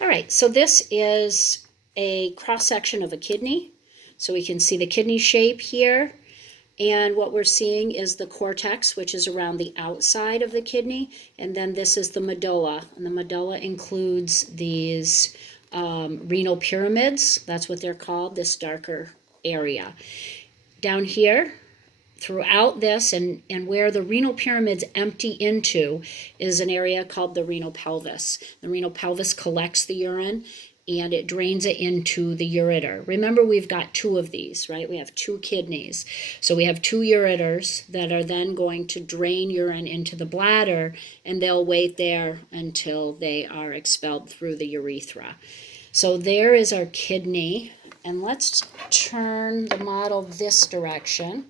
All right, so this is a cross-section of a kidney. So we can see the kidney shape here. And what we're seeing is the cortex, which is around the outside of the kidney. And then this is the medulla. And the medulla includes these renal pyramids. That's what they're called, this darker area. Down here, throughout this, and where the renal pyramids empty into is an area called the renal pelvis. The renal pelvis collects the urine and it drains it into the ureter. Remember, we've got two of these, right? We have two kidneys. So we have two ureters that are then going to drain urine into the bladder, and they'll wait there until they are expelled through the urethra. So there is our kidney. And let's turn the model this direction.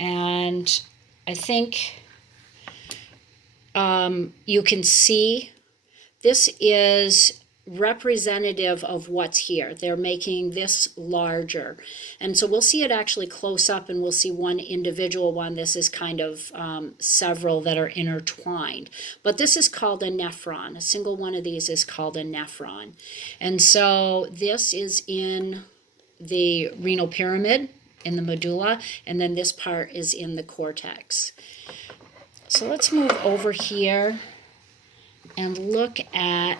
And I think you can see this is representative of what's here. They're making this larger. And so we'll see it actually close up, and we'll see one individual one. This is kind of several that are intertwined. But this is called a nephron. A single one of these is called a nephron. And so this is in the renal pyramid, in the medulla, and then this part is in the cortex. So let's move over here and look at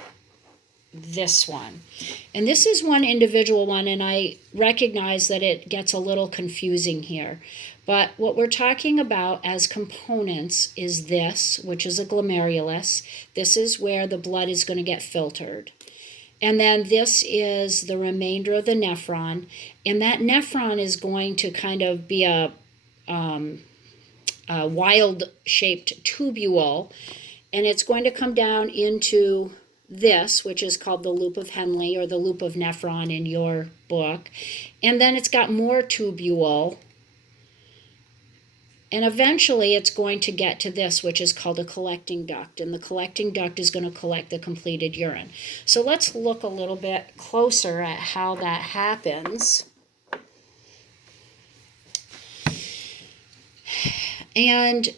this one. And this is one individual one, and I recognize that it gets a little confusing here. But what we're talking about as components is this, which is a glomerulus. This is where the blood is going to get filtered. And then this is the remainder of the nephron. And that nephron is going to kind of be a wild-shaped tubule. And it's going to come down into this, which is called the loop of Henle, or the loop of nephron in your book. And then it's got more tubule. And eventually it's going to get to this, which is called a collecting duct. And the collecting duct is going to collect the completed urine. So let's look a little bit closer at how that happens. And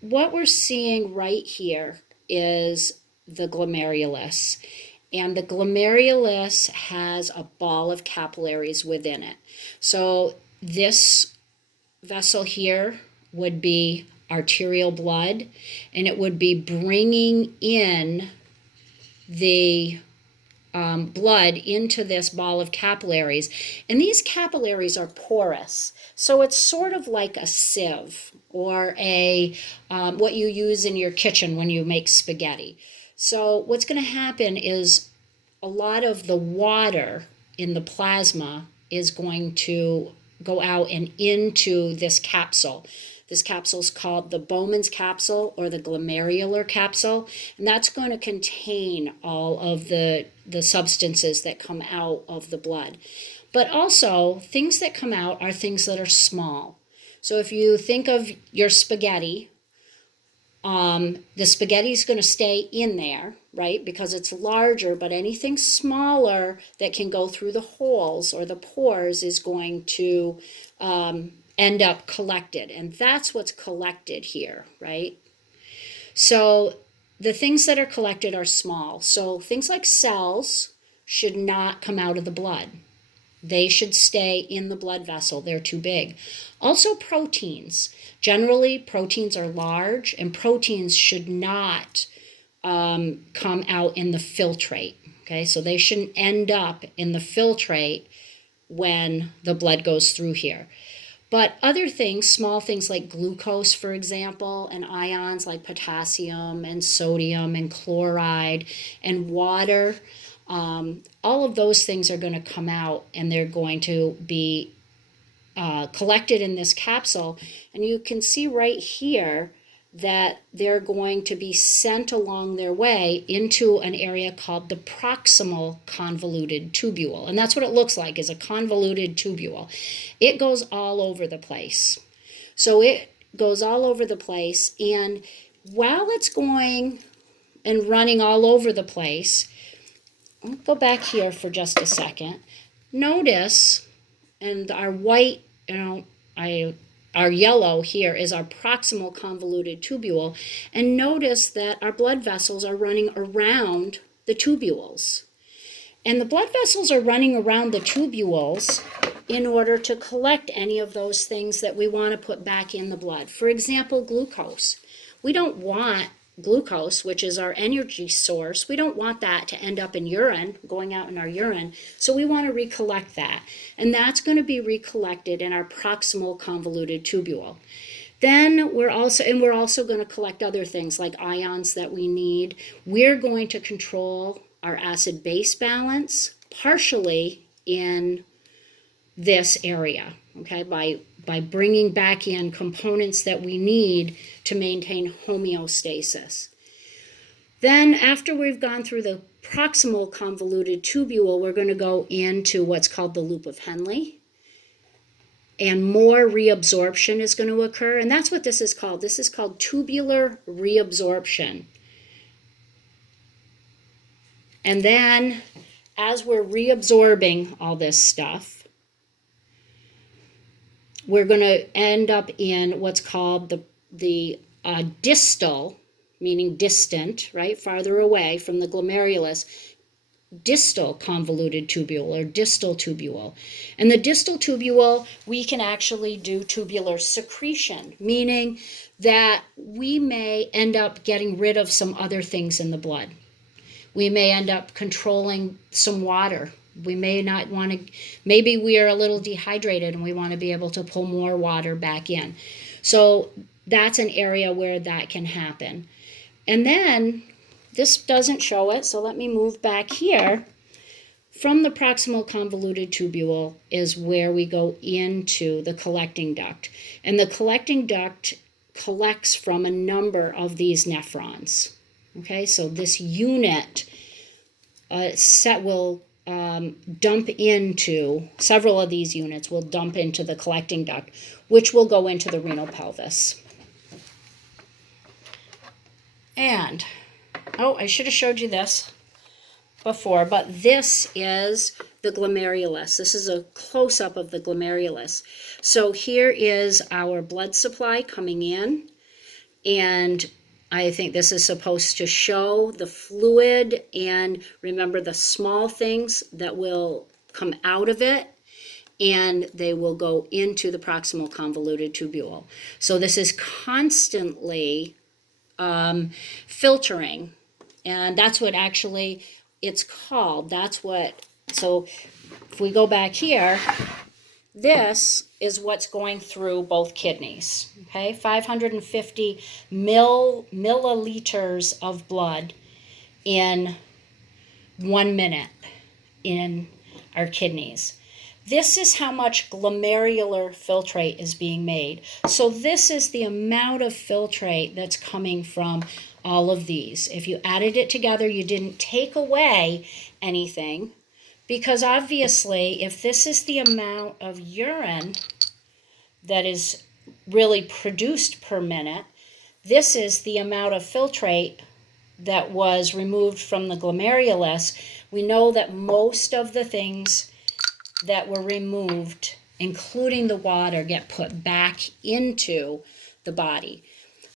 what we're seeing right here is the glomerulus. And the glomerulus has a ball of capillaries within it. So this vessel here would be arterial blood, and it would be bringing in the blood into this ball of capillaries. And these capillaries are porous, so it's sort of like a sieve, or a what you use in your kitchen when you make spaghetti. So what's going to happen is a lot of the water in the plasma is going to go out and into this capsule. This capsule is called the Bowman's capsule, or the glomerular capsule, and that's going to contain all of the substances that come out of the blood. But also, things that come out are things that are small. So if you think of your spaghetti, the spaghetti is going to stay in there, right, because it's larger, but anything smaller that can go through the holes or the pores is going to end up collected. And that's what's collected here, right? So the things that are collected are small. So things like cells should not come out of the blood. They should stay in the blood vessel. They're too big. Also proteins. Generally, proteins are large, and proteins should not come out in the filtrate. Okay, so they shouldn't end up in the filtrate when the blood goes through here. But other things, small things like glucose, for example, and ions like potassium and sodium and chloride and water, all of those things are going to come out, and they're going to be collected in this capsule. And you can see right here that they're going to be sent along their way into an area called the proximal convoluted tubule. And that's what it looks like, is a convoluted tubule. It goes all over the place. So it goes all over the place, and while it's going and running all over the place, I'll go back here for just a second. Notice, and our white, our yellow here is our proximal convoluted tubule, and notice that our blood vessels are running around the tubules. And the blood vessels are running around the tubules in order to collect any of those things that we want to put back in the blood. For example, glucose. We don't want glucose, which is our energy source, we don't want that to end up in urine, going out in our urine. So we want to recollect that. And that's going to be recollected in our proximal convoluted tubule. Then we're also going to collect other things like ions that we need. We're going to control our acid-base balance partially in this area, okay, by bringing back in components that we need to maintain homeostasis. Then after we've gone through the proximal convoluted tubule, we're going to go into what's called the loop of Henle. And more reabsorption is going to occur. And that's what this is called. This is called tubular reabsorption. And then as we're reabsorbing all this stuff, we're going to end up in what's called the distal, meaning distant, right, farther away from the glomerulus, distal convoluted tubule or distal tubule. And the distal tubule, we can actually do tubular secretion, meaning that we may end up getting rid of some other things in the blood. We may end up controlling some water. We may not want to, maybe we are a little dehydrated and we want to be able to pull more water back in. So that's an area where that can happen. And then this doesn't show it, so let me move back here. From the proximal convoluted tubule is where we go into the collecting duct. And the collecting duct collects from a number of these nephrons. Okay, so this unit will dump into, several of these units will dump into the collecting duct, which will go into the renal pelvis. And, oh, I should have showed you this before, but this is the glomerulus. This is a close-up of the glomerulus. So here is our blood supply coming in, and I think this is supposed to show the fluid and remember the small things that will come out of it, and they will go into the proximal convoluted tubule. So this is constantly filtering, and that's what actually it's called. That's what, so if we go back here, this is what's going through both kidneys, okay? 550 milliliters of blood in 1 minute in our kidneys. This is how much glomerular filtrate is being made. So this is the amount of filtrate that's coming from all of these. If you added it together, you didn't take away anything, because obviously if this is the amount of urine that is really produced per minute, this is the amount of filtrate that was removed from the glomerulus. We know that most of the things that were removed, including the water, get put back into the body.